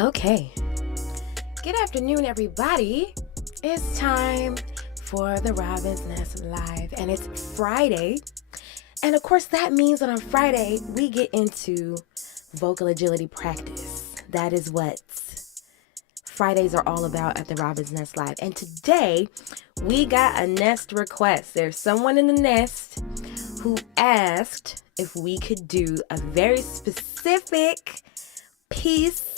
Okay, good afternoon, everybody. It's time for the Robin's Nest Live, and it's Friday. And of course, that means that on Friday, we get into vocal agility practice. That is what Fridays are all about at the Robin's Nest Live. And today, we got a nest request. There's someone in the nest who asked if we could do a very specific piece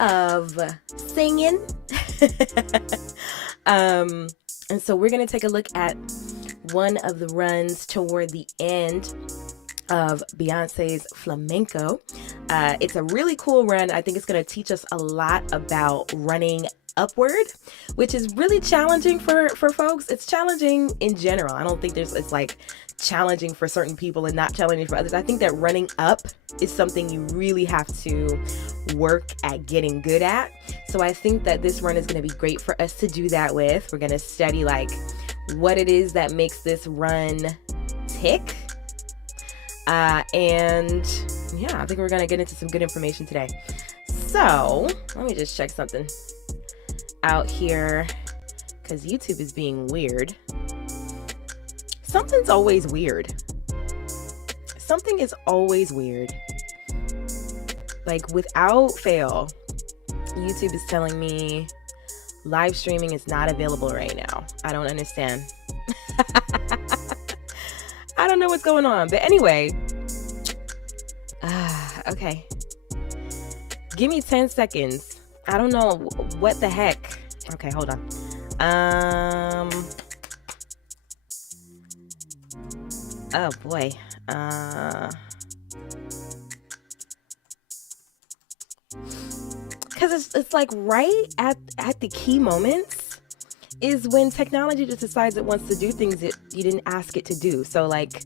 of singing. And so we're going to take a look at one of the runs toward the end of Beyonce's Flamenco. It's a really cool run. I think it's going to teach us a lot about running upward, which is really challenging for folks. It's challenging in general. I don't think it's like challenging for certain people and not challenging for others. I think that running up is something you really have to work at getting good at. So I think that this run is going to be great for us to do that with. We're going to study like what it is that makes this run tick. And yeah, I think we're going to get into some good information today. So let me just check something out here because YouTube is being weird. Something's always weird. Something is always weird. Like without fail, YouTube is telling me live streaming is not available right now. I don't understand. I don't know what's going on. But anyway, okay. Give me 10 seconds. I don't know what the heck. Okay, hold on. Oh boy. Because it's like right at the key moments is when technology just decides it wants to do things that you didn't ask it to do. So like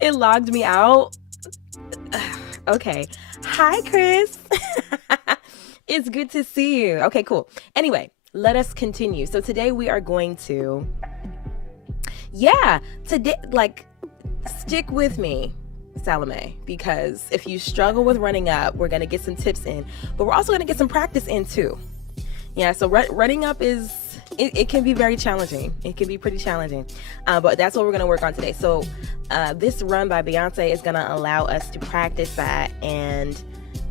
it logged me out. Okay. Hi, Chris. It's good to see you. Okay, cool. Anyway, let us continue. So today we are going to today, like, stick with me, Salome, because if you struggle with running up, we're going to get some tips in, but we're also going to get some practice in too. Yeah, so running up it can be very challenging. It can be pretty challenging, but that's what we're going to work on today. So this run by Beyonce is going to allow us to practice that and,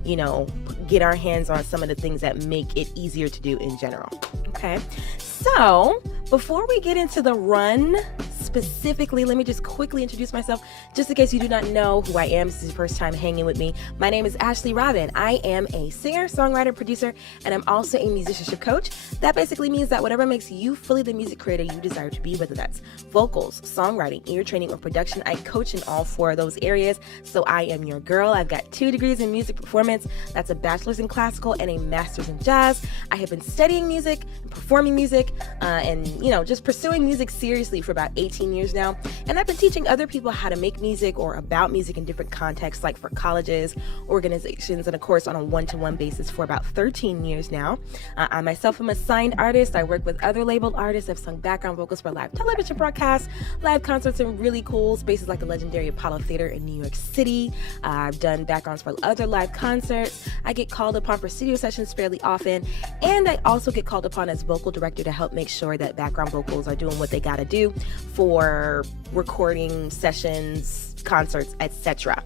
you know, get our hands on some of the things that make it easier to do in general. Okay, so before we get into the run specifically, let me just quickly introduce myself, just in case you do not know who I am. This is your first time hanging with me. My name is Ashley Robin. I am a singer, songwriter, producer, and I'm also a musicianship coach. That basically means that whatever makes you fully the music creator you desire to be, whether that's vocals, songwriting, ear training, or production, I coach in all four of those areas. So I am your girl. I've got 2 degrees in music performance. That's a bachelor's in classical and a master's in jazz. I have been studying music, performing music, and, you know, just pursuing music seriously for about 18 years now. And I've been teaching other people how to make music or about music in different contexts, like for colleges, organizations, and of course on a one-to-one basis for about 13 years now. I myself am a signed artist. I work with other labeled artists. I've sung background vocals for live television broadcasts, live concerts in really cool spaces like the legendary Apollo Theater in New York City. I've done backgrounds for other live concerts. I get called upon for studio sessions fairly often, and I also get called upon as vocal director to help make sure that background vocals are doing what they gotta do for recording sessions, concerts, etc.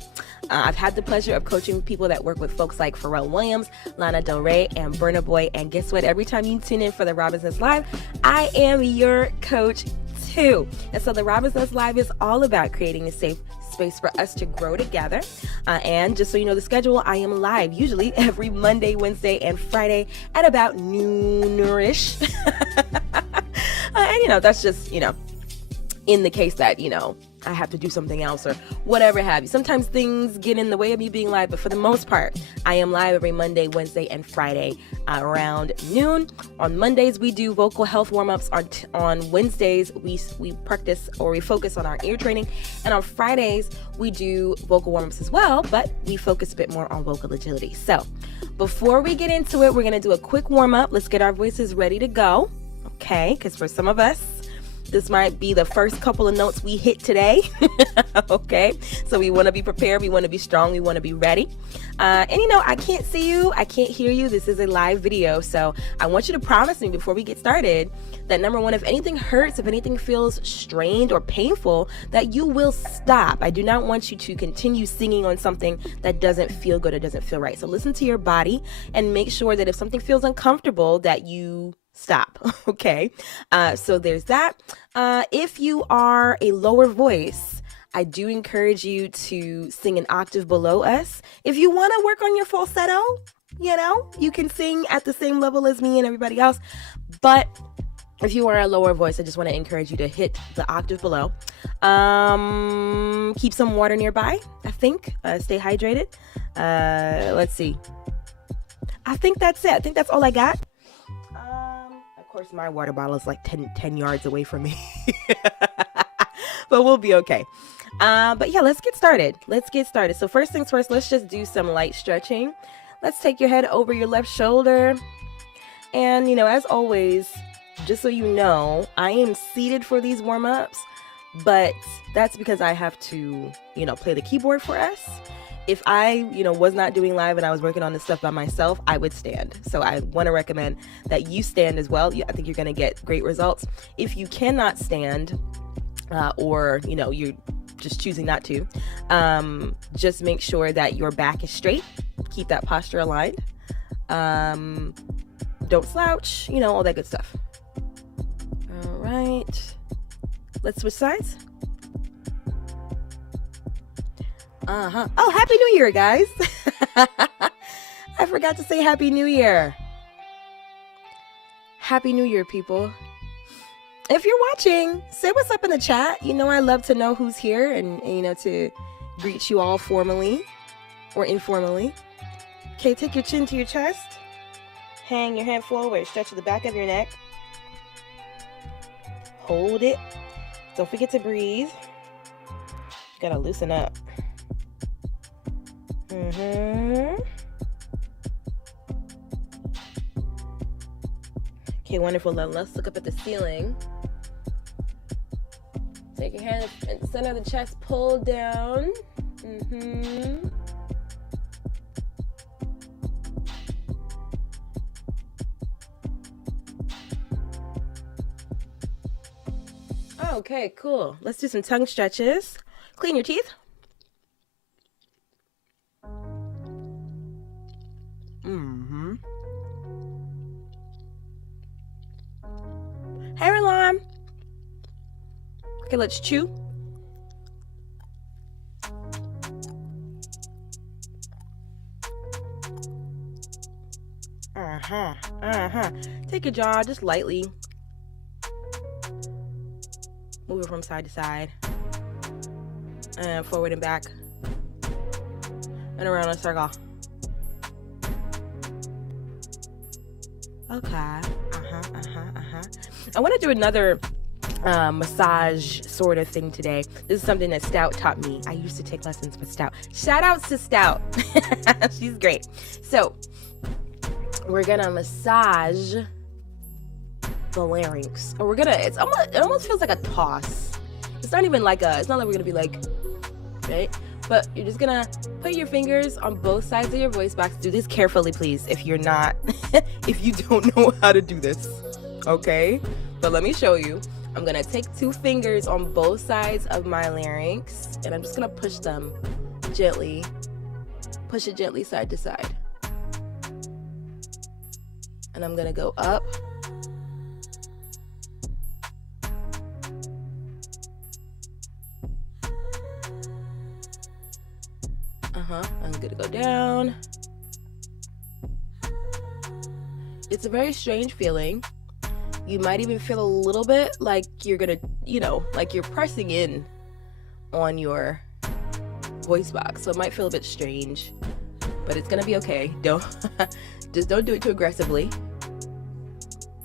I've had the pleasure of coaching people that work with folks like Pharrell Williams, Lana Del Rey, and Burna Boy. And guess what? Every time you tune in for the Robin's Nest Live, I am your coach too. And so the Robin's Nest Live is all about creating a safe space for us to grow together. And just so you know the schedule, I am live usually every Monday, Wednesday, and Friday at about noonish. And you know, that's just, you know, in the case that, I have to do something else or whatever have you. Sometimes things get in the way of me being live, but for the most part, I am live every Monday, Wednesday, and Friday around noon. On Mondays, we do vocal health warm-ups. On Wednesdays, we practice or we focus on our ear training. And on Fridays, we do vocal warm-ups as well, but we focus a bit more on vocal agility. So before we get into it, we're going to do a quick warm-up. Let's get our voices ready to go. Okay, because for some of us, this might be the first couple of notes we hit today. Okay, so we want to be prepared. We want to be strong. We want to be ready. And I can't see you. I can't hear you. This is a live video. So I want you to promise me before we get started that number one, if anything hurts, if anything feels strained or painful, that you will stop. I do not want you to continue singing on something that doesn't feel good or doesn't feel right. So listen to your body and make sure that if something feels uncomfortable, that you stop. Okay. So there's that. If you are a lower voice, I do encourage you to sing an octave below us. If you want to work on your falsetto, you can sing at the same level as me and everybody else. But if you are a lower voice, I just want to encourage you to hit the octave below. Keep some water nearby, I think. Stay hydrated. Let's see. I think that's it. I think that's all I got. Of course, my water bottle is like 10 yards away from me. But we'll be okay. But yeah, let's get started. So first things first, let's just do some light stretching. Let's take your head over your left shoulder. And, as always, just so you know, I am seated for these warm-ups, but that's because I have to, play the keyboard for us. If I, was not doing live and I was working on this stuff by myself, I would stand. So I want to recommend that you stand as well. I think you're going to get great results. If you cannot stand, or, you're just choosing not to, just make sure that your back is straight. Keep that posture aligned. Don't slouch, all that good stuff. All right. Let's switch sides. Oh, Happy New Year, guys. I forgot to say Happy New Year. Happy New Year, people. If you're watching, say what's up in the chat. I love to know who's here and to greet you all formally or informally. Okay, take your chin to your chest. Hang your hand forward. Stretch to the back of your neck. Hold it. Don't forget to breathe. Gotta loosen up. Okay, wonderful. Then let's look up at the ceiling. Take your hand in the center of the chest, pull down. Okay, cool. Let's do some tongue stretches. Clean your teeth. Hey, Roland. Okay, let's chew. Take your jaw just lightly. Move it from side to side. And forward and back. And around in a circle. Okay. I want to do another massage sort of thing today. This is something that Stout taught me. I used to take lessons with Stout. Shout outs to Stout. She's great. So we're gonna massage the larynx, or it almost feels like a toss. It's not even like it's not like we're gonna be like, right? But you're just gonna put your fingers on both sides of your voice box. Do this carefully, please, if you don't know how to do this, okay? But let me show you. I'm gonna take 2 fingers on both sides of my larynx, and I'm just gonna push them gently. Push it gently side to side. And I'm gonna go up. I'm gonna go down. It's a very strange feeling. You might even feel a little bit like you're gonna, like you're pressing in on your voice box. So it might feel a bit strange, but it's gonna be okay. Just don't do it too aggressively.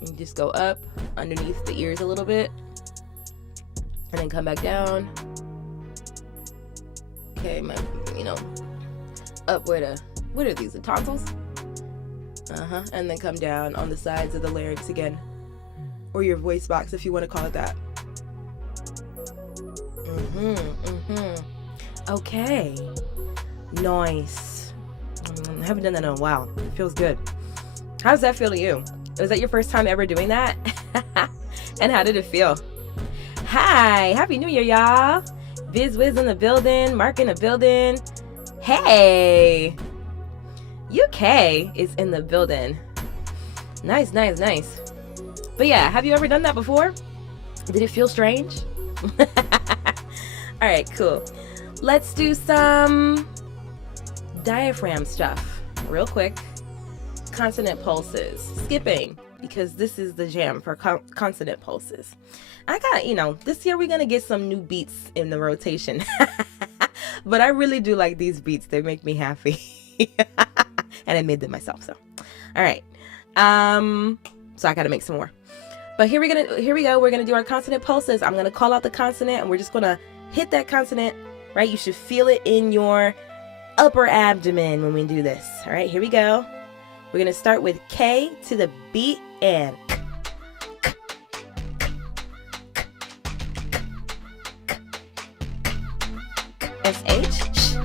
And just go up underneath the ears a little bit, and then come back down. Okay, up what are these, the tonsils? And then come down on the sides of the larynx again, or your voice box if you want to call it that. Okay, nice. I haven't done that in a while. It feels good. How does that feel to you? Was that your first time ever doing that? And how did it feel? Hi, happy new year, y'all. Biz Wiz in the building, Mark in the building. Hey, UK is in the building. Nice. But yeah, have you ever done that before? Did it feel strange? All right, cool. Let's do some diaphragm stuff real quick. Consonant pulses, skipping, because this is the jam for consonant pulses. I got, this year we're gonna get some new beats in the rotation. But I really do like these beats. They make me happy. And I made them myself, so. All right. So I gotta make some more. But here we go. We're gonna do our consonant pulses. I'm gonna call out the consonant and we're just gonna hit that consonant, right? You should feel it in your upper abdomen when we do this. All right, here we go. We're gonna start with K to the beat and SH.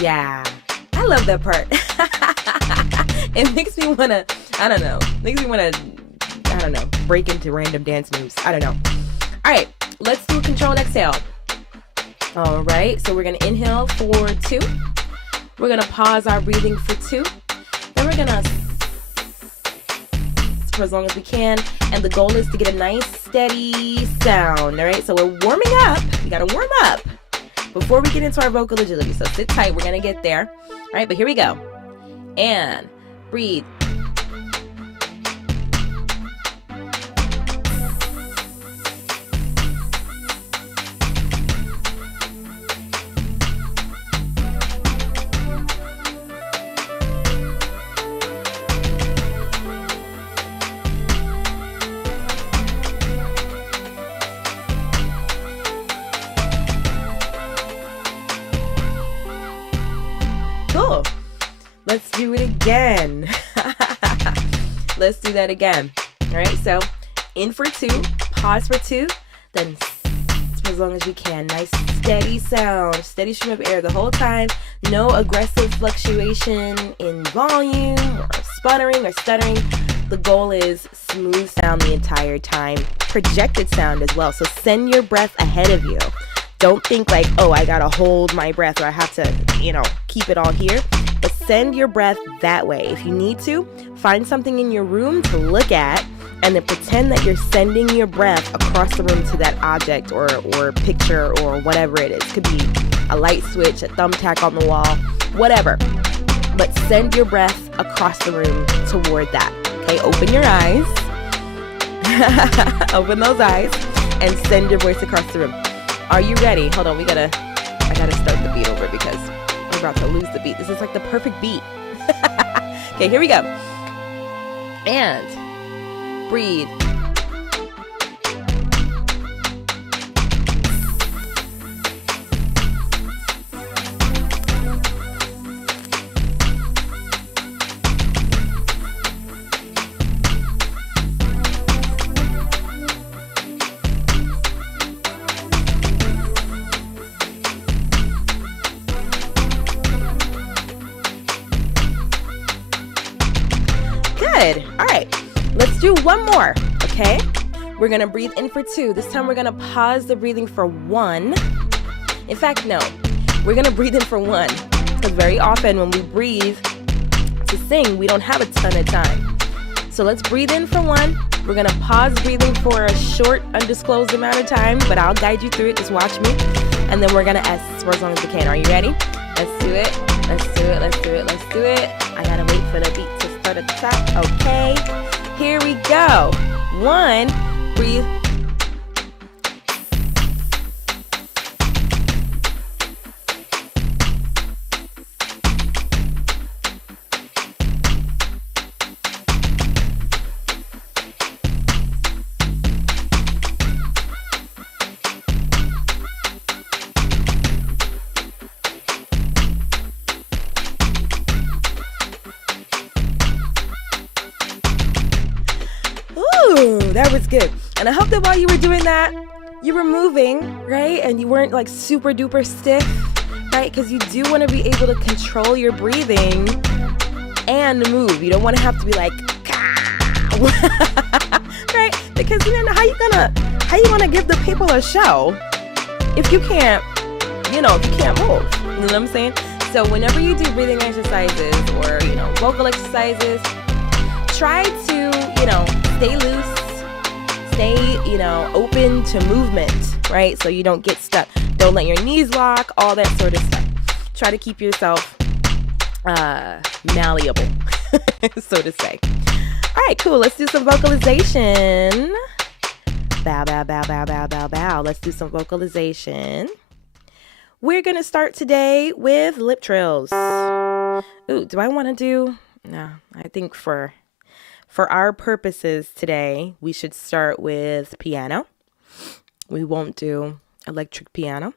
Yeah, I love that part. It makes me wanna, break into random dance moves. I don't know. All right, let's do a controlled exhale. All right, so we're gonna inhale for 2. We're gonna pause our breathing for 2. Then we're gonna for as long as we can, and the goal is to get a nice steady sound. All right, so we're warming up. We gotta warm up before we get into our vocal agility. So sit tight, we're gonna get there. All right, but here we go. And breathe. Cool. Let's do it again. Let's do that again. All right, so in for 2, pause for 2, then for as long as you can. Nice steady sound, steady stream of air the whole time. No aggressive fluctuation in volume or sputtering or stuttering. The goal is smooth sound the entire time, projected sound as well. So send your breath ahead of you. Don't think like, oh, I gotta hold my breath or I have to, keep it all here. But send your breath that way. If you need to, find something in your room to look at and then pretend that you're sending your breath across the room to that object or picture or whatever it is. Could be a light switch, a thumbtack on the wall, whatever. But send your breath across the room toward that. Okay, open your eyes. Open those eyes and send your voice across the room. Are you ready? Hold on, I gotta start the beat over because we're about to lose the beat. This is like the perfect beat. Okay, here we go. And breathe. good. All right, let's do one more, okay? We're gonna breathe in for 2. This time we're gonna pause the breathing for 1. In fact, no, we're gonna breathe in for 1. Because very often when we breathe to sing, we don't have a ton of time. So let's breathe in for 1. We're gonna pause breathing for a short, undisclosed amount of time, but I'll guide you through it, just watch me. And then we're gonna S for as long as we can. Are you ready? Let's do it, let's do it, let's do it, let's do it. I gotta wait for the beat to start at the top. Okay, here we go. 1, breathe. That was good. And I hope that while you were doing that, you were moving, right? And you weren't like super duper stiff, right? Because you do want to be able to control your breathing and move. You don't want to have to be like, right? Because then how you gonna give the people a show if you can't, if you can't move? You know what I'm saying? So whenever you do breathing exercises or, vocal exercises, try to, stay loose. Stay, open to movement, right? So you don't get stuck. Don't let your knees lock, all that sort of stuff. Try to keep yourself malleable, so to say. All right, cool. Let's do some vocalization. Bow, bow, bow, bow, bow, bow, bow. Let's do some vocalization. We're going to start today with lip trills. Ooh, do I want to do? No, I think for our purposes today, we should start with piano. We won't do electric piano,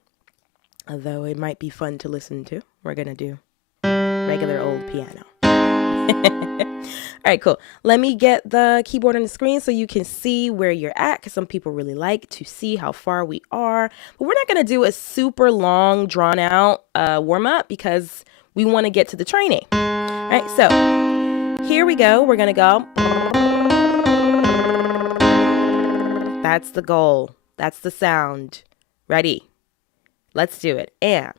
although it might be fun to listen to. We're going to do regular old piano. All right, cool. Let me get the keyboard on the screen so you can see where you're at, because some people really like to see how far we are. But we're not going to do a super long, drawn-out warm-up because we want to get to the training. All right, so here we go. We're going to go. That's the goal. That's the sound. Ready? Let's do it. And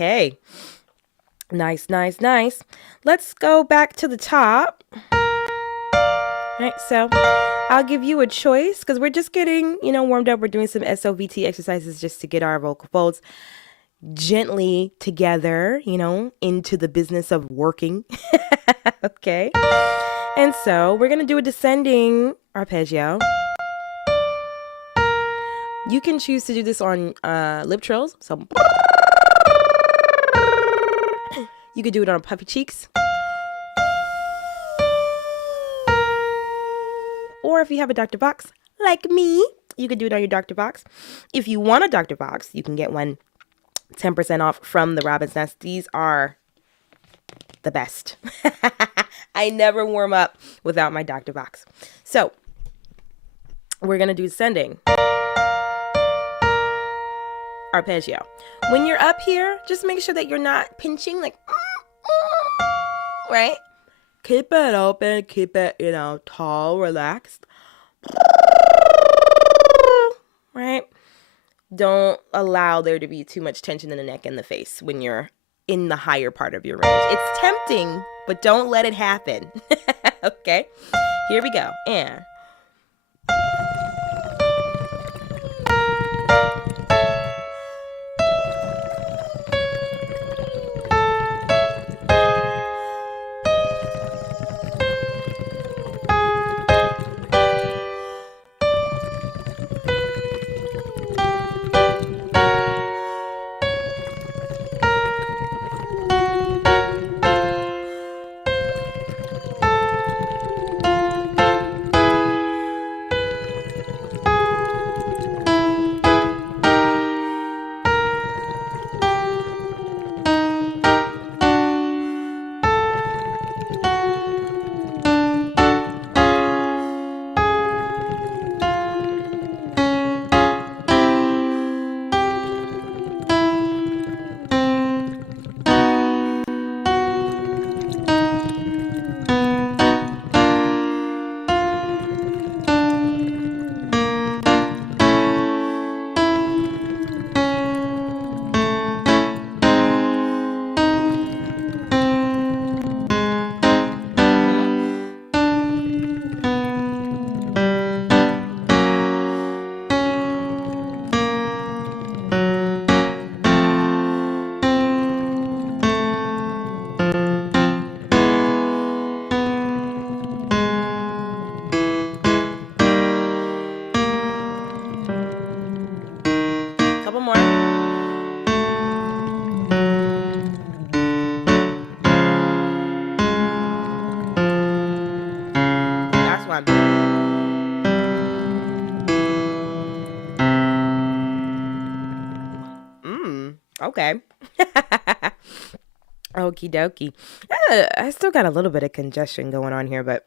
okay. Nice, nice, nice. Let's go back to the top. All right, so I'll give you a choice because we're just getting, warmed up. We're doing some SOVT exercises just to get our vocal folds gently together, into the business of working. Okay. And so we're going to do a descending arpeggio. You can choose to do this on lip trills. So You could do it on puffy cheeks. Or if you have a Dr. Box, like me, you could do it on your Dr. Box. If you want a Dr. Box, you can get one 10% off from the Robin's Nest. These are the best. I never warm up without my Dr. Box. So we're going to do descending arpeggio. When you're up here, just make sure that you're not pinching like, right? Keep it open, keep it, tall, relaxed. Right? Don't allow there to be too much tension in the neck and the face when you're in the higher part of your range. It's tempting, but don't let it happen. Okay? Here we go. And couple more. Last one. Okay. Okie dokie. I still got a little bit of congestion going on here, but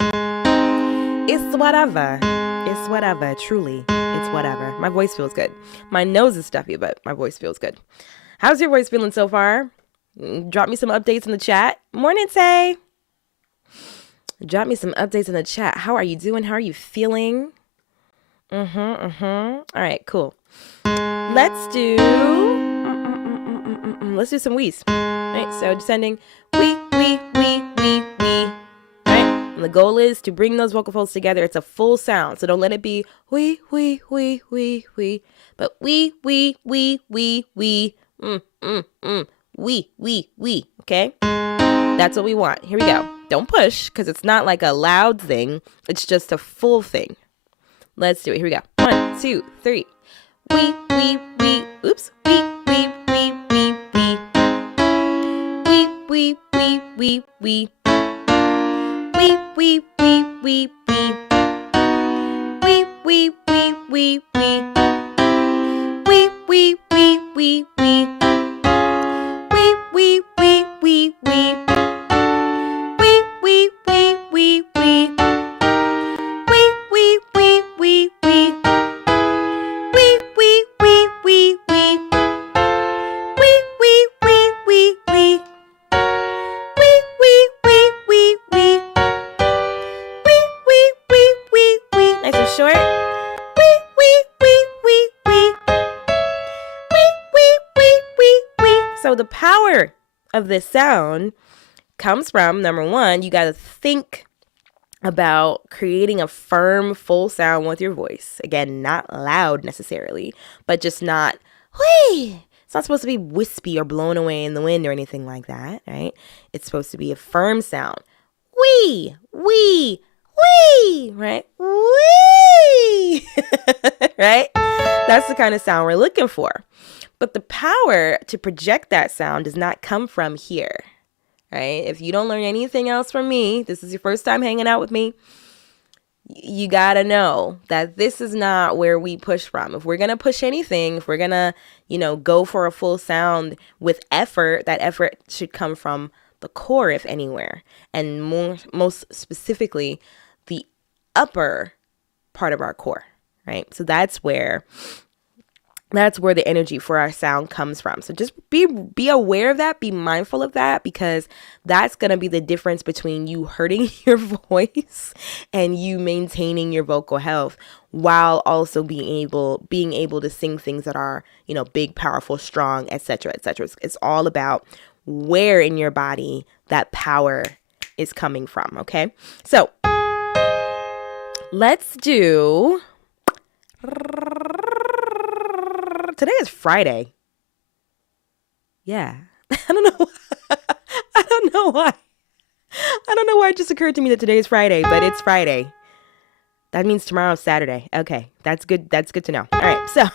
it's whatever. It's whatever. Truly, it's whatever. My voice feels good. My nose is stuffy, but my voice feels good. How's your voice feeling so far? Drop me some updates in the chat. Morning, Tay. Drop me some updates in the chat. How are you doing? How are you feeling? All right, cool. Let's do some wheeze. Right, so descending, wee. Right, and the goal is to bring those vocal folds together. It's a full sound, so don't let it be wee, but wee. Okay, that's what we want. Here we go. Don't push, because it's not like a loud thing. It's just a full thing. Let's do it. Here we go. 1, 2, 3. Wee. Oops. Wee. Wee. Nice and short. So the power of this sound comes from, number one, you got to think about creating a firm, full sound with your voice. Again, not loud necessarily, but just not, whee. It's not supposed to be wispy or blown away in the wind or anything like that, right? It's supposed to be a firm sound. Wee, right? Wee, right? That's the kind of sound we're looking for. But the power to project that sound does not come from here, right? If you don't learn anything else from me, this is your first time hanging out with me, you gotta know that this is not where we push from. If we're gonna push anything, if we're gonna, go for a full sound with effort, that effort should come from the core, if anywhere, and most specifically, the upper part of our core, right? So that's where the energy for our sound comes from. So just be aware of that, be mindful of that, because that's going to be the difference between you hurting your voice and you maintaining your vocal health, while also being able to sing things that are, big, powerful, strong, etc., etc. It's all about where in your body that power is coming from, okay? So let's do... Today is Friday. Yeah. I don't know. I don't know why. I don't know why it just occurred to me that today is Friday, but it's Friday. That means tomorrow's Saturday. Okay. That's good. That's good to know. All right. So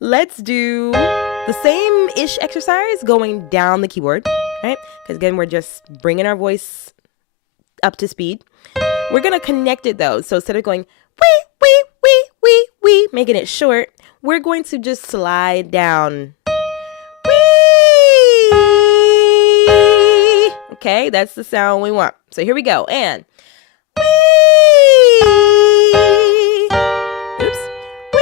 let's do the same-ish exercise going down the keyboard, right? Because again, we're just bringing our voice up to speed. We're going to connect it though. So instead of going wee, wee, wee, wee, wee, making it short, we're going to just slide down. Wee! Okay, that's the sound we want. So here we go. And wee! Oops. Wee!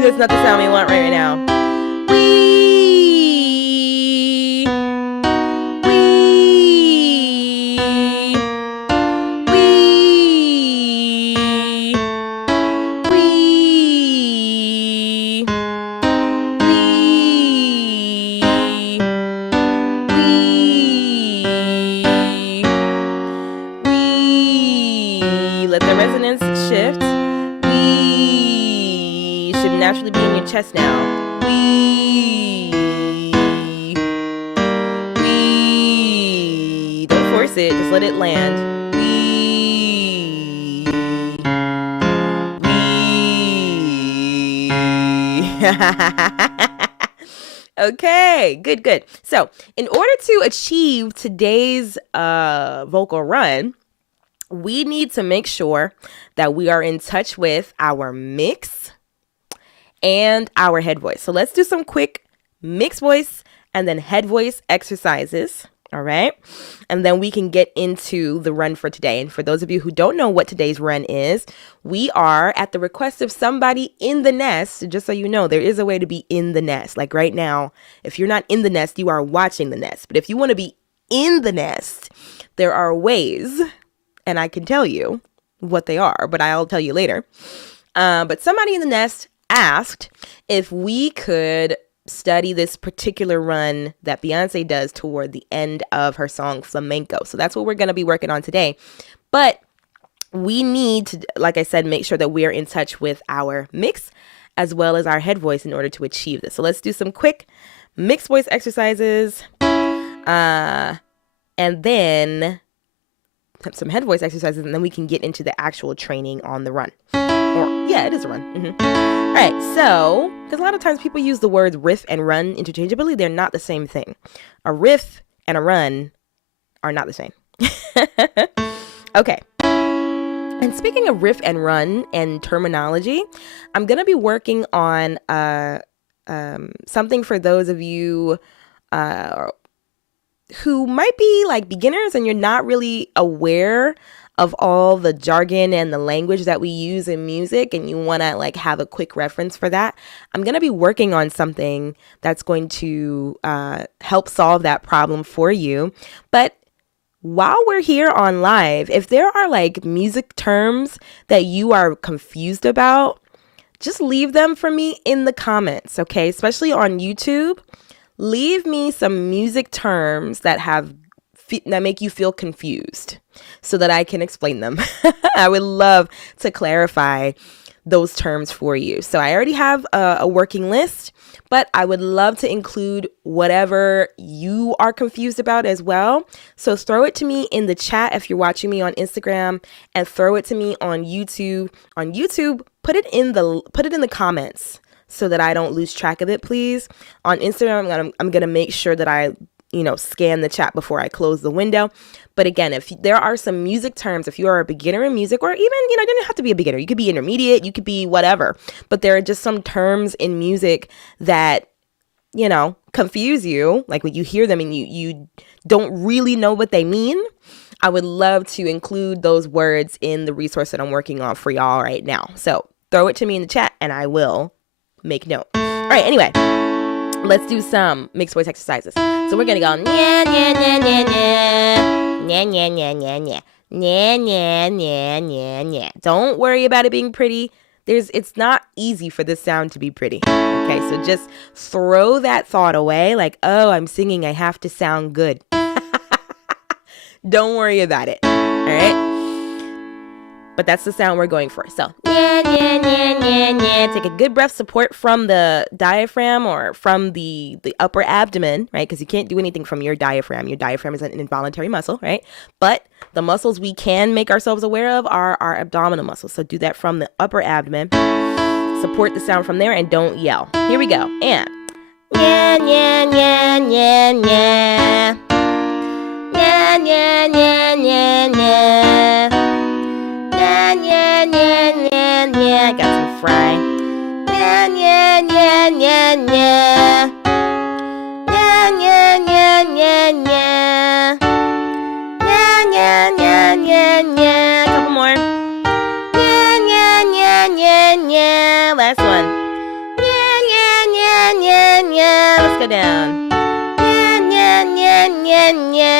That's not the sound we want right now. Wee. Wee. Wee. Wee. Wee. Let the resonance shift. Naturally be in your chest now. Wee. Don't force it, just let it land. Wee. Okay, good. So, in order to achieve today's vocal run, we need to make sure that we are in touch with our mix and our head voice. So let's do some quick mixed voice and then head voice exercises. All right. And then we can get into the run for today. And for those of you who don't know what today's run is, we are at the request of somebody in the nest. Just so you know, there is a way to be in the nest. Like right now, if you're not in the nest, you are watching the nest. But if you want to be in the nest, there are ways, and I can tell you what they are, but I'll tell you later. But somebody in the nest asked if we could study this particular run that Beyonce does toward the end of her song Flamenco. So that's what we're going to be working on today. But we need to, like I said, make sure that we are in touch with our mix as well as our head voice in order to achieve this. So let's do some quick mixed voice exercises and then some head voice exercises, and then we can get into the actual training on the run. Yeah, it is a run. All right, so, because a lot of times people use the words riff and run interchangeably, they're not the same thing. A riff and a run are not the same. Okay. And speaking of riff and run and terminology, I'm going to be working on something for those of you who might be like beginners and you're not really aware of all the jargon and the language that we use in music, and you want to like have a quick reference for that. I'm going to be working on something that's going to help solve that problem for you. But while we're here on live, if there are like music terms that you are confused about, just leave them for me in the comments, okay? Especially on YouTube. Leave me some music terms that have that make you feel confused so that I can explain them. I would love to clarify those terms for you. So I already have a working list, but I would love to include whatever you are confused about as well. So throw it to me in the chat if you're watching me on Instagram, and throw it to me on YouTube. On YouTube, put it in the comments so that I don't lose track of it, please. On Instagram, I'm gonna make sure that I scan the chat before I close the window. But again, if there are some music terms, if you are a beginner in music, or even, you don't have to be a beginner, you could be intermediate, you could be whatever, but there are just some terms in music that, confuse you, like when you hear them and you don't really know what they mean. I would love to include those words in the resource that I'm working on for y'all right now. So throw it to me in the chat and I will make note. All right, anyway. Let's do some mixed voice exercises. So we're gonna go nya nya nya nya nya nya nya nya nya nya nya nya nya nya. Don't worry about it being pretty. It's not easy for this sound to be pretty. Okay, so just throw that thought away. Like, oh, I'm singing, I have to sound good. Don't worry about it. All right. But that's the sound we're going for. So, nya, nya, nya, nya, nya. Take a good breath, support from the diaphragm or from the upper abdomen, right? Because you can't do anything from your diaphragm. Your diaphragm is an involuntary muscle, right? But the muscles we can make ourselves aware of are our abdominal muscles. So do that from the upper abdomen. Support the sound from there and don't yell. Here we go. And nya, nya, nya, nya, nya. Nya, nya, nya, nya, nya. Nya, nya, nya, nya, nya. Got some fry. Nya, nya, nya, nya, nya. Nya, nya, nya, nya, nya. Nya, nya, nya, nya, nya. Couple more. Nya, nya, nya, nya, nya. Last one. Nya, nya, nya, nya, nya. Let's go down. Nya, nya, nya, nya, nya.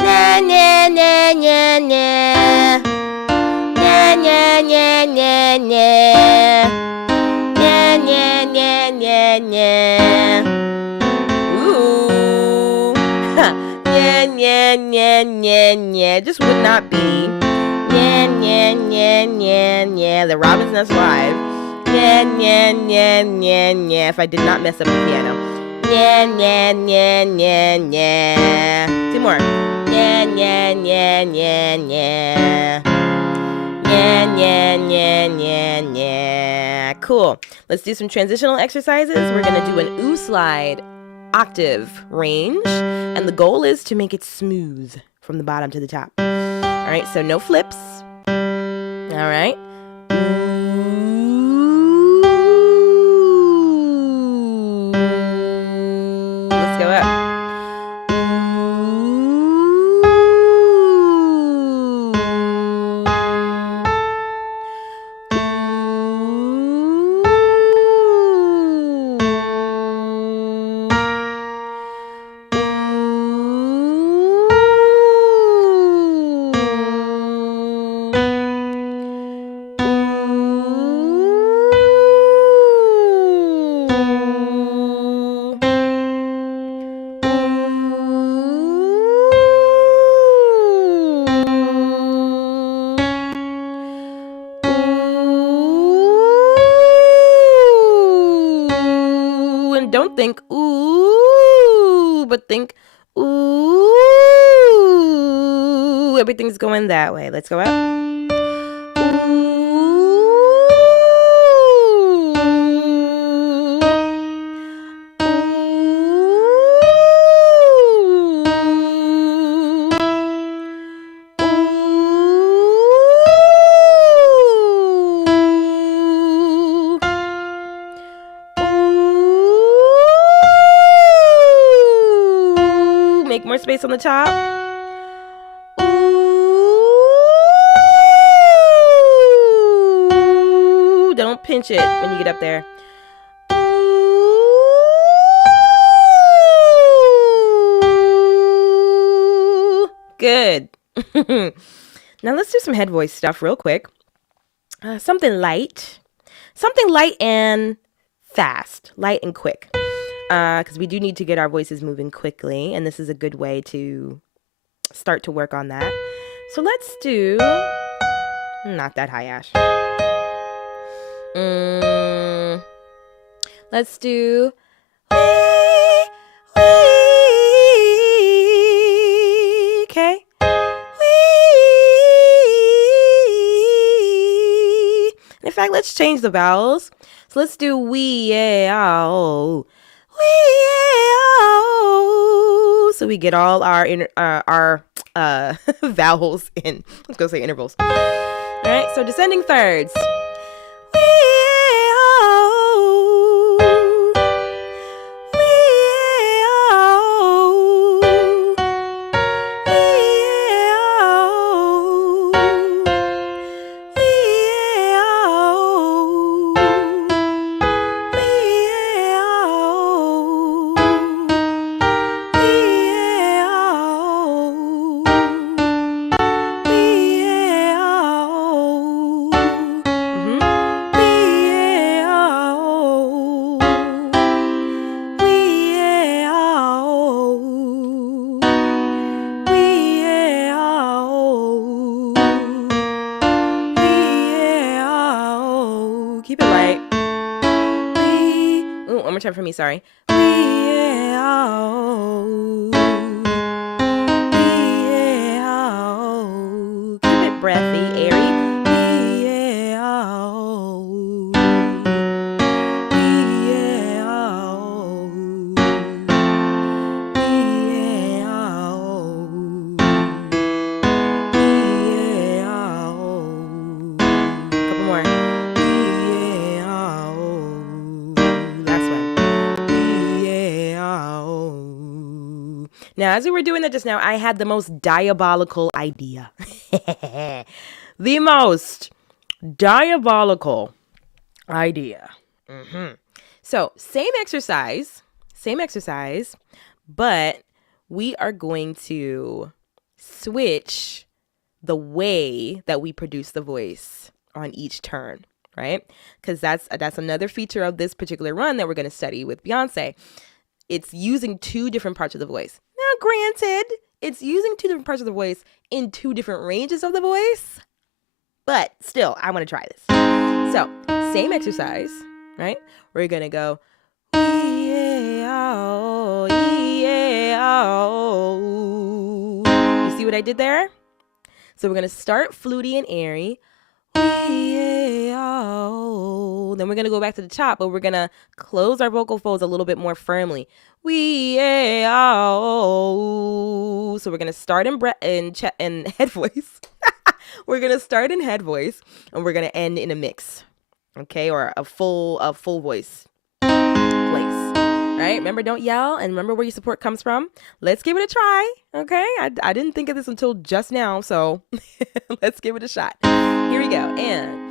Nya, nya, nya, nya, nya. Nya, nya, nya, nya, nya. Nya, nya, nya, nya, nya. Ooh. Nya, nya, nya, nya, nya. Just would not be. Nya, nya, nya, nya, nya. The Robin's Nest Live. Nya, nya, nya, nya, nya. If I did not mess up the piano. Nya, nya, nya, nya, nya. Two more. Nya, nya, nya, nya, nya. Nya, nya, nya, nya, nya. Cool. Let's do some transitional exercises. We're going to do an ooh slide octave range. And the goal is to make it smooth from the bottom to the top. All right, so no flips. All right. Let's go up. Don't think ooh, but think ooh. Everything's going that way. Let's go up. Make more space on the top. Ooh. Don't pinch it when you get up there. Ooh. Good. Now let's do some head voice stuff real quick. Something light and fast, light and quick. because we do need to get our voices moving quickly, and this is a good way to start to work on that. So let's do, not that high, Ash. Let's do, okay. In fact, let's change the vowels. So let's do we, yeah, oh. So we get all our vowels in. Let's go say intervals. All right, so descending thirds. Keep it light. Ooh, one more time for me, sorry. Keep it breathy, airy. Couple more. Now, as we were doing that just now, I had the most diabolical idea. The most diabolical idea. So, same exercise, but we are going to switch the way that we produce the voice on each turn, right? Because that's another feature of this particular run that we're going to study with Beyonce. It's using two different parts of the voice. Now, granted, it's using two different parts of the voice in two different ranges of the voice, but still, I want to try this. So, same exercise, right? We're going to go, you see what I did there? So we're going to start fluty and airy. Then we're going to go back to the top, but we're going to close our vocal folds a little bit more firmly. So we're going to start in head voice. We're going to start in head voice, and we're going to end in a mix, okay, or a full voice place. Right? Remember, don't yell, and remember where your support comes from. Let's give it a try, okay? I didn't think of this until just now, so let's give it a shot. Here we go, and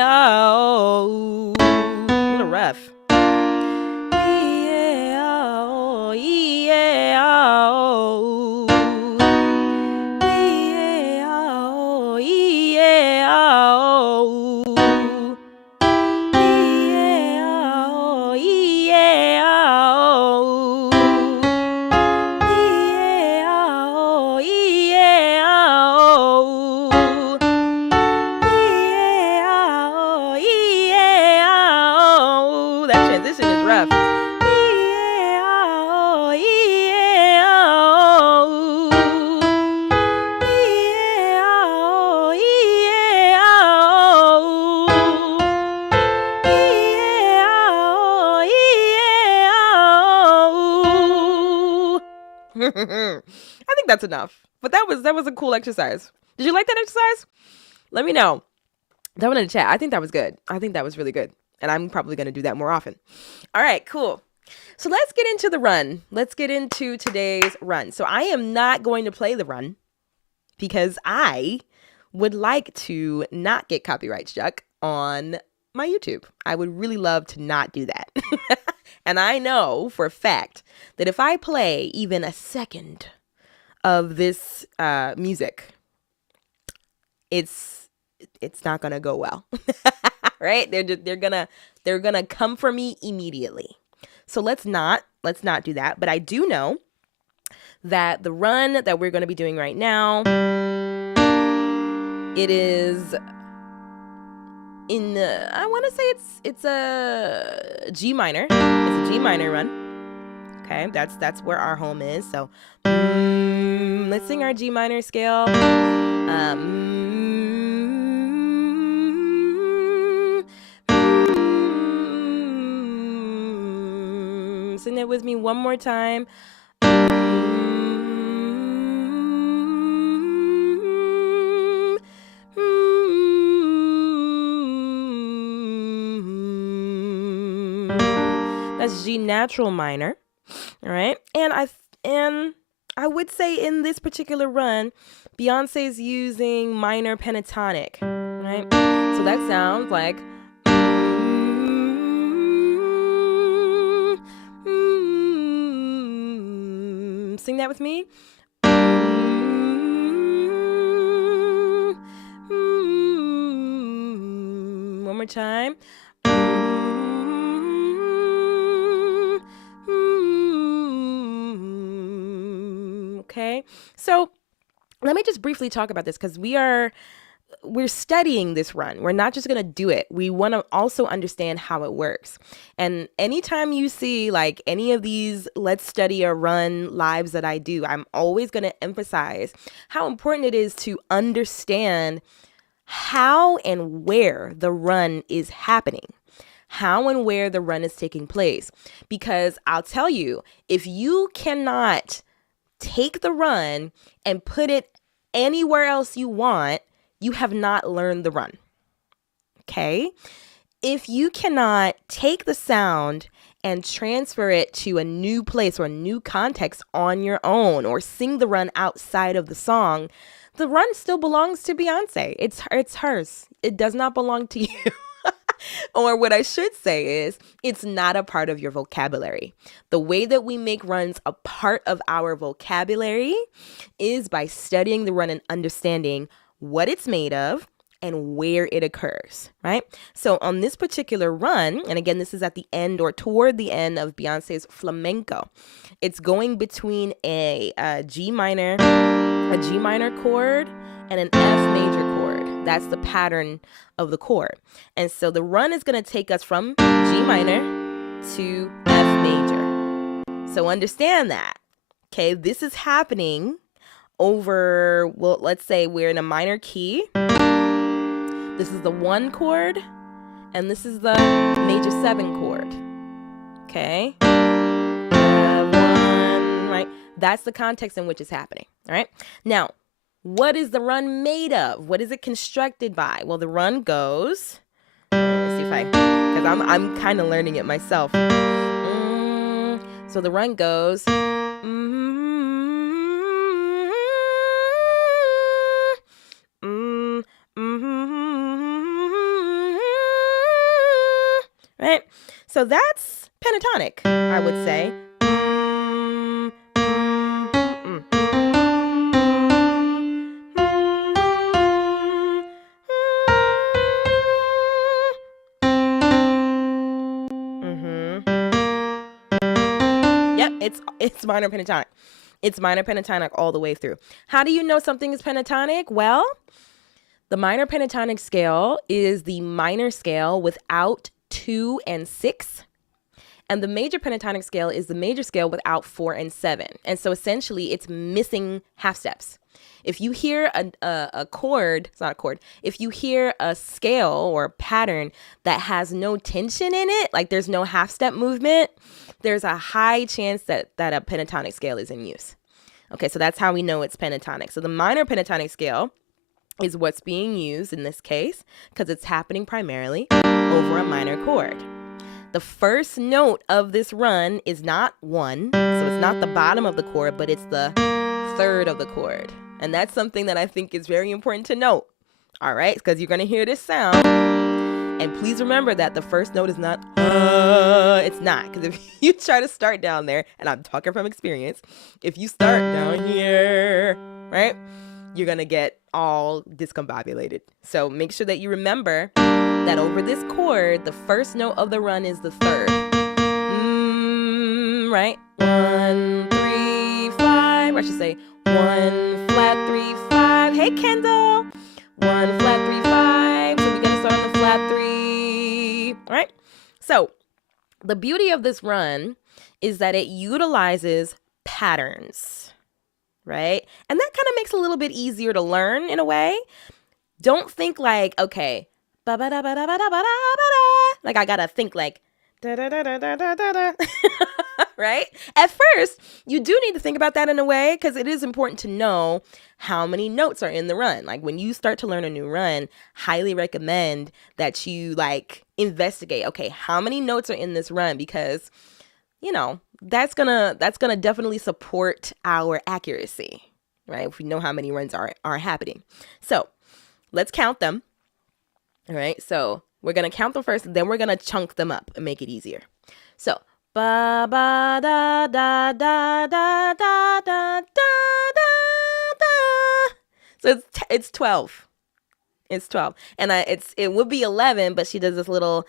a little rough. I think that's enough. But that was a cool exercise. Did you like that exercise? Let me know. That one in the chat. I think that was good. I think that was really good. And I'm probably going to do that more often. All right, cool. So let's get into the run. Let's get into today's run. So I am not going to play the run because I would like to not get copyright struck on my YouTube. I would really love to not do that. And I know for a fact that if I play even a second of this music, it's not gonna go well. Right? They're gonna come for me immediately. So let's not do that. But I do know that the run that we're gonna be doing right now, it is in I want to say it's a G minor. It's a G minor run. Okay, that's where our home is. So let's sing our G minor scale. Sing it with me one more time. That's G natural minor. All right. And I would say in this particular run, Beyonce's using minor pentatonic, right? So that sounds like sing that with me. One more time. Okay, so let me just briefly talk about this because we're studying this run. We're not just going to do it. We want to also understand how it works. And anytime you see like any of these let's study a run lives that I do, I'm always going to emphasize how important it is to understand how and where the run is happening. How and where the run is taking place. Because I'll tell you, if you cannot take the run and put it anywhere else you want, you have not learned the run. Okay? If you cannot take the sound and transfer it to a new place or a new context on your own, or sing the run outside of the song, the run still belongs to Beyonce. It's hers. It does not belong to you. Or what I should say is, it's not a part of your vocabulary. The way that we make runs a part of our vocabulary is by studying the run and understanding what it's made of and where it occurs, right? So on this particular run, and again, this is at the end or toward the end of Beyonce's flamenco, it's going between a G minor chord and an F major chord. That's the pattern of the chord. And so the run is going to take us from G minor to F major. So understand that. Okay, this is happening over, well, let's say we're in a minor key. This is the 1 chord, and this is the major 7 chord. Okay? 1, right? That's the context in which it's happening. All right? Now, what is the run made of? What is it constructed by? Well, the run goes, let's see if because I'm kind of learning it myself. So the run goes, right? So that's pentatonic, I would say. Yep, it's minor pentatonic. It's minor pentatonic all the way through. How do you know something is pentatonic? Well, the minor pentatonic scale is the minor scale without 2 and 6. And the major pentatonic scale is the major scale without 4 and 7. And so essentially it's missing half steps. If you hear a chord, it's not a chord, if you hear a scale or a pattern that has no tension in it, like there's no half step movement, there's a high chance that a pentatonic scale is in use. Okay, so that's how we know it's pentatonic. So the minor pentatonic scale is what's being used in this case because it's happening primarily over a minor chord. The first note of this run is not 1, so it's not the bottom of the chord, but it's the 3rd of the chord. And that's something that I think is very important to note. All right, because you're going to hear this sound, And please remember that the first note is not, it's not. Because if you try to start down there, and I'm talking from experience, if you start down here, right, you're going to get all discombobulated. So make sure that you remember that over this chord, the first note of the run is the third. Right? 1, 3, 5. Or I should say 1 flat 3 5. Hey Kendall. 1 flat 3 5. So we're gonna start on the flat 3. All right. So the beauty of this run is that it utilizes patterns, right? And that kind of makes it a little bit easier to learn in a way. Don't think like, okay, like I gotta think like right? At first, you do need to think about that in a way because it is important to know how many notes are in the run. Like when you start to learn a new run, highly recommend that you like investigate, okay, how many notes are in this run? Because, you know, that's gonna definitely support our accuracy, right? If we know how many runs are happening. So let's count them. All right, so we're gonna count them first, then we're gonna chunk them up and make it easier. So ba ba da da da da da da da da. So it's 12. It's 12, and it would be 11, but she does this little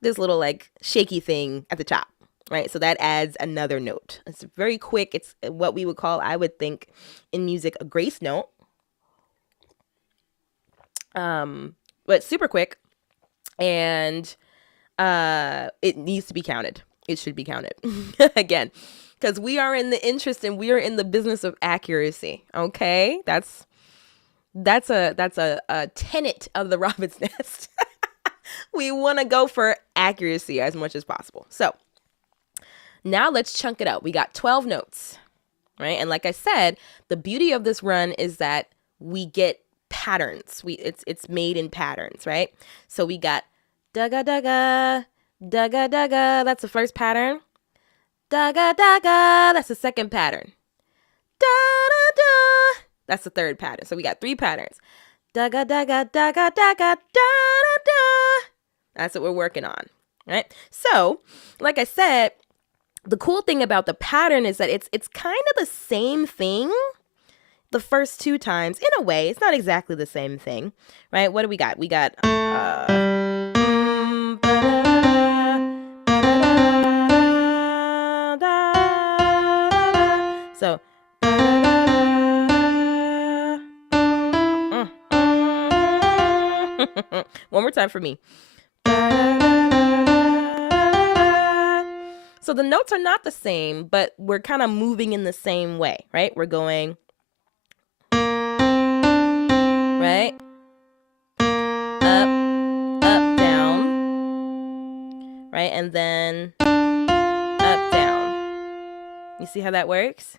like shaky thing at the top, right? So that adds another note. It's very quick. It's what we would call, I would think, in music, a grace note. But super quick, and it needs to be counted. It should be counted again, because we are in the interest and we are in the business of accuracy. Okay, that's a tenet of the Robin's Nest. We want to go for accuracy as much as possible. So now let's chunk it out. We got 12 notes, right? And like I said, the beauty of this run is that we get patterns. It's made in patterns, right? So we got dugga dugga, dugga dugga. That's the first pattern. Dugga dugga. That's the second pattern. Da da da. That's the third pattern. So we got 3 patterns. Dugga dugga dugga dugga da da da. That's what we're working on, right? So, like I said, the cool thing about the pattern is that it's kind of the same thing the first 2 times. In a way, it's not exactly the same thing, right? What do we got? We got so one more time for me. So the notes are not the same, but we're kind of moving in the same way, right? We're going right, up, up, down, right, and then up, down. You see how that works?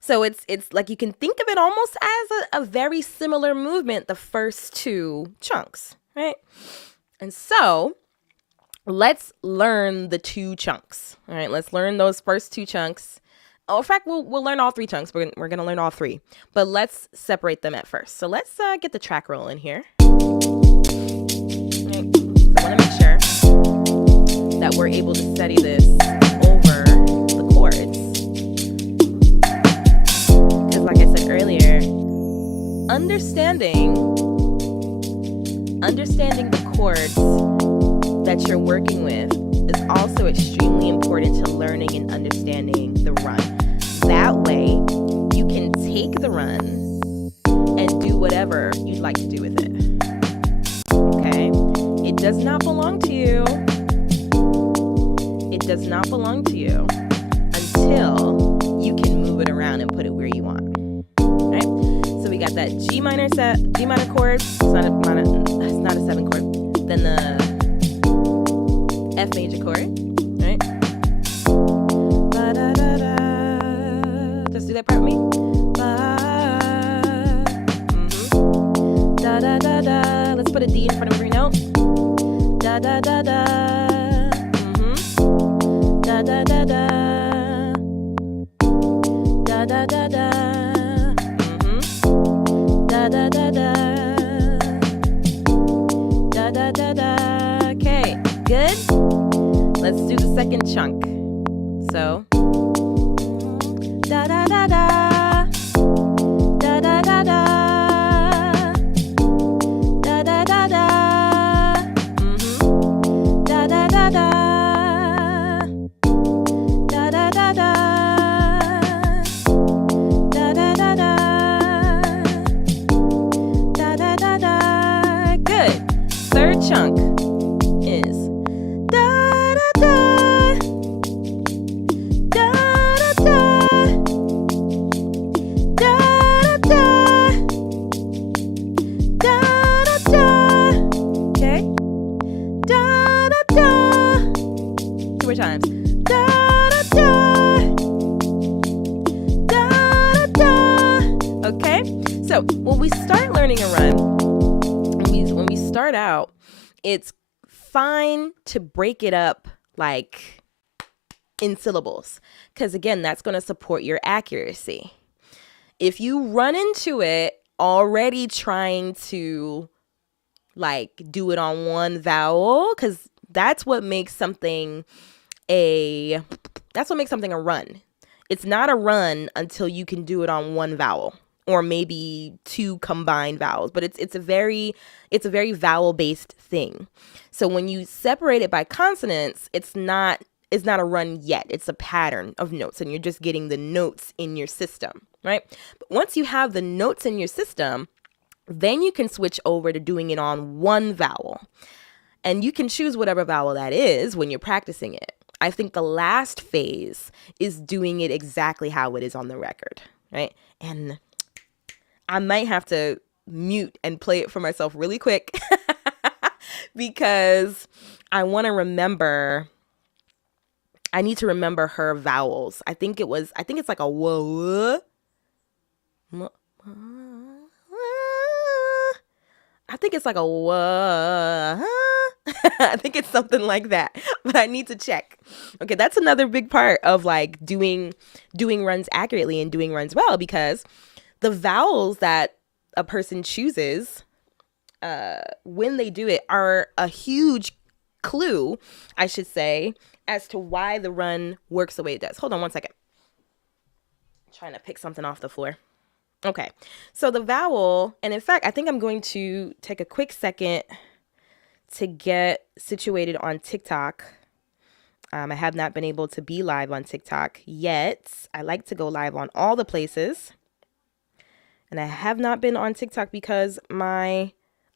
So it's like you can think of it almost as a very similar movement, the first 2 chunks, right? And so let's learn the 2 chunks. All right, let's learn those first 2 chunks. Oh, in fact, we'll learn all 3 chunks. We're going to learn all 3, but let's separate them at first. So let's get the track rolling here. Right. So I want to make sure that we're able to study this over the chords. Because like I said earlier, understanding the chords that you're working with is also extremely important to learning and understanding the run. That way, you can take the run and do whatever you'd like to do with it. Okay? It does not belong to you. It does not belong to you until you can move it around and put it where you want. Right? So we got that G minor chord. It's not a 7 chord. Then the F major chord, right? Ba-da-da-da. Just do that part with me. Da-da-da-da. Let's put a D in front of every note. Da-da-da-da. Da-da-da-da. Da-da-da-da. Da-da-da-da. third chunk. So da da da da, da da da da, da da da da, da da da da, da da da da, da da da da, da da da da. Good. Third chunk is da da da, da da da, da da da, da da da. Okay. Da da da. Two more times. Da da da, da da da. Okay. So when we start learning a run, when we start out, it's fine to break it up like in syllables, because again, that's going to support your accuracy. If you run into it already trying to like do it on one vowel, because that's what makes something a run. It's not a run until you can do it on one vowel, or maybe two combined vowels, but it's a very vowel based thing. So when you separate it by consonants, it's not a run yet. It's a pattern of notes, and you're just getting the notes in your system, right? But once you have the notes in your system, then you can switch over to doing it on one vowel, and you can choose whatever vowel that is when you're practicing it. I think the last phase is doing it exactly how it is on the record, right? And I might have to mute and play it for myself really quick because I need to remember her vowels. I think it's like a whoa. I think it's like a whoa. I think it's something like that, but I need to check. Okay, that's another big part of like doing runs accurately and doing runs well, because the vowels that a person chooses when they do it are a huge clue, I should say, as to why the run works the way it does. Hold on one second. I'm trying to pick something off the floor. Okay, so the vowel, and in fact, I think I'm going to take a quick second to get situated on TikTok. I have not been able to be live on TikTok yet. I like to go live on all the places. And I have not been on TikTok because my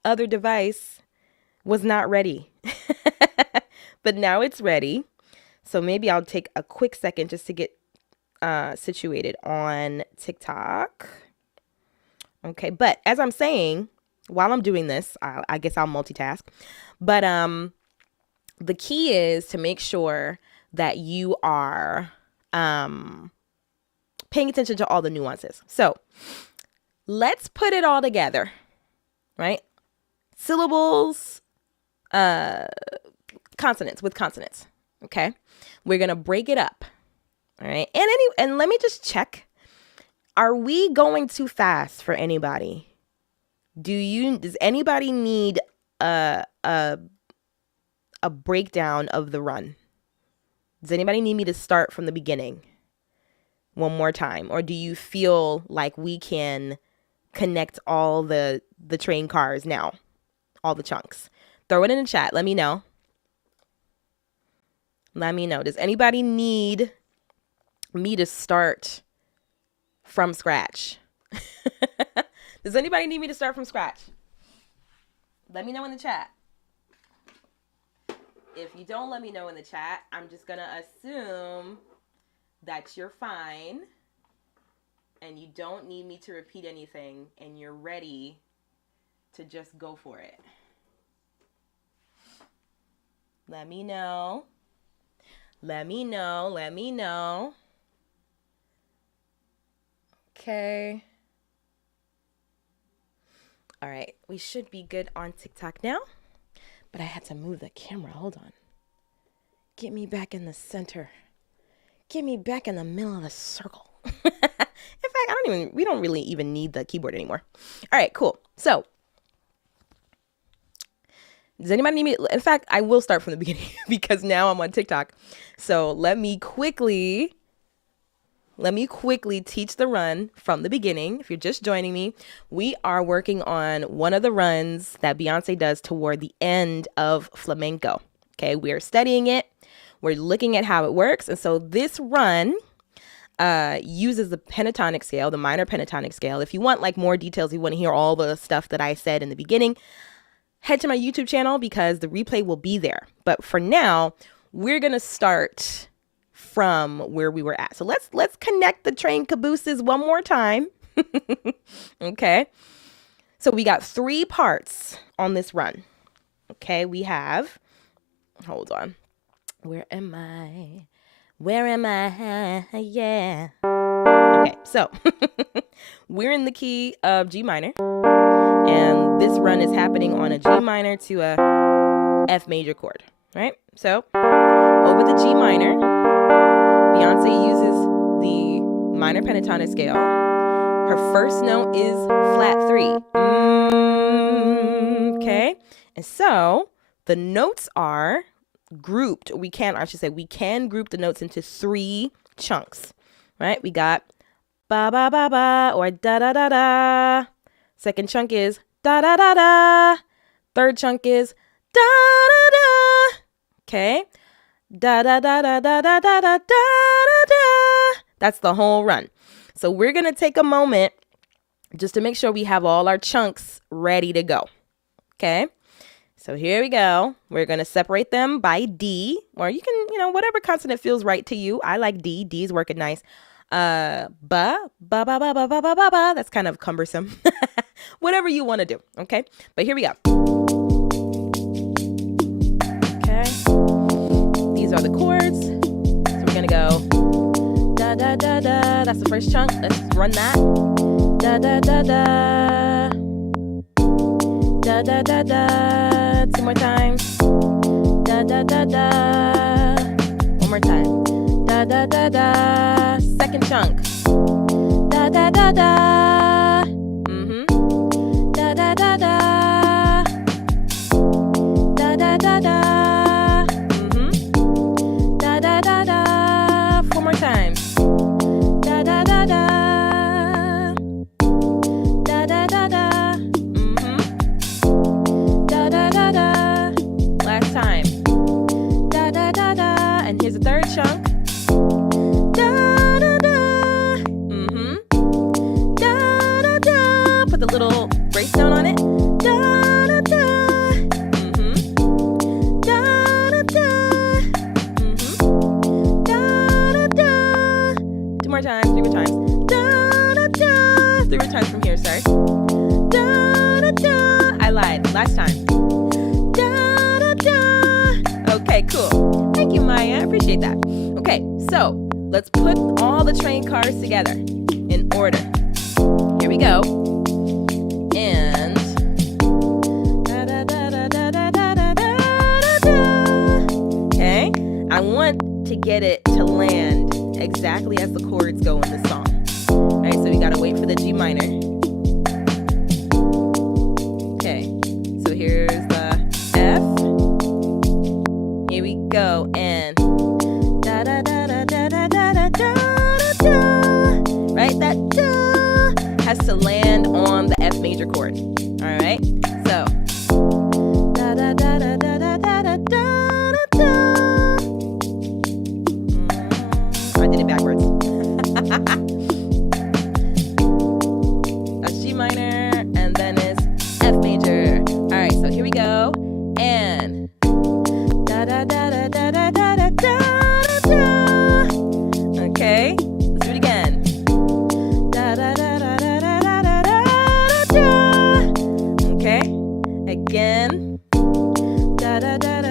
other device was not ready. But now it's ready. So maybe I'll take a quick second just to get situated on TikTok. Okay, but as I'm saying, while I'm doing this, I guess I'll multitask. But the key is to make sure that you are paying attention to all the nuances. So let's put it all together, right? Syllables, consonants with consonants, okay? We're going to break it up, all right? And let me just check. Are we going too fast for anybody? Does anybody need a breakdown of the run? Does anybody need me to start from the beginning one more time? Or do you feel like we can connect all the train cars now, all the chunks? Throw it in the chat. Let me know. Does anybody need me to start from scratch? Does anybody need me to start from scratch? Let me know in the chat. If you don't let me know in the chat, I'm just going to assume that you're fine and you don't need me to repeat anything and you're ready to just go for it. Let me know. Okay. All right, we should be good on TikTok now, but I had to move the camera. Hold on. Get me back in the center. Get me back in the middle of the circle. In fact, we don't really even need the keyboard anymore. All right, cool. So Does anybody need me? In fact, I will start from the beginning because now I'm on TikTok. So let me quickly teach the run from the beginning. If you're just joining me, we are working on one of the runs that Beyonce does toward the end of flamenco. Okay, we're studying it. We're looking at how it works. And so this run uses the pentatonic scale, the minor pentatonic scale. If you want like more details, you want to hear all the stuff that I said in the beginning, head to my YouTube channel because the replay will be there. But for now, we're going to start from where we were at. So let's connect the train cabooses one more time. Okay. So we got 3 parts on this run. Okay. We have, hold on. Where am I? Where am I? Yeah. Okay. So we're in the key of G minor. And this run is happening on a G minor to a F major chord, right? So over the G minor, Beyonce uses the minor pentatonic scale. Her first note is flat 3. Okay. And so the notes are grouped. We can group the notes into 3 chunks, right? We got ba ba ba ba or da da da da. Second chunk is da da da da. Third chunk is da da da. Okay. Da da da da da da da da da da. That's the whole run. So we're gonna take a moment just to make sure we have all our chunks ready to go. Okay. So here we go. We're gonna separate them by D, or you can, whatever consonant feels right to you. I like D. D is working nice. Ba ba ba ba ba ba ba ba ba. That's kind of cumbersome. Whatever you want to do, okay? But here we go. Okay. These are the chords. So we're gonna go da da da da. That's the first chunk. Let's run that. Da da da da. Da da da da. 2 more times. Da da da da. 1 more time. Da da da da. Second chunk. Da da da da. Da da da da. Da da da da. Da da da da. 4 more times. Da da da da. Da da da da. Da da da da. Last time. Da da da da. And here's the third chunk. Put the little brace down on it. Da da da. Da da da. Da da da. 2 more times. 3 more times. Da da da. 3 more times from here. Sorry. Da da da. I lied. Last time. Da da da. Okay, cool. Thank you, Maya. I appreciate that. Okay, so let's put all the train cars together in order. Here we go. And okay, I want to get it to land exactly as the chords go in the song. All right, so we gotta wait for the G minor. Okay, so here's the F. Here we go, and da da da da da da da da da da. Right, that da has to land on the F major chord. All right, so da da da da da da da da da da. I did it backwards. That's G minor, and then it's F major. All right, so here we go, and da da da da da da da da da da. Okay, let's do it again. Da da da da da da da da da. Okay, again. Da da da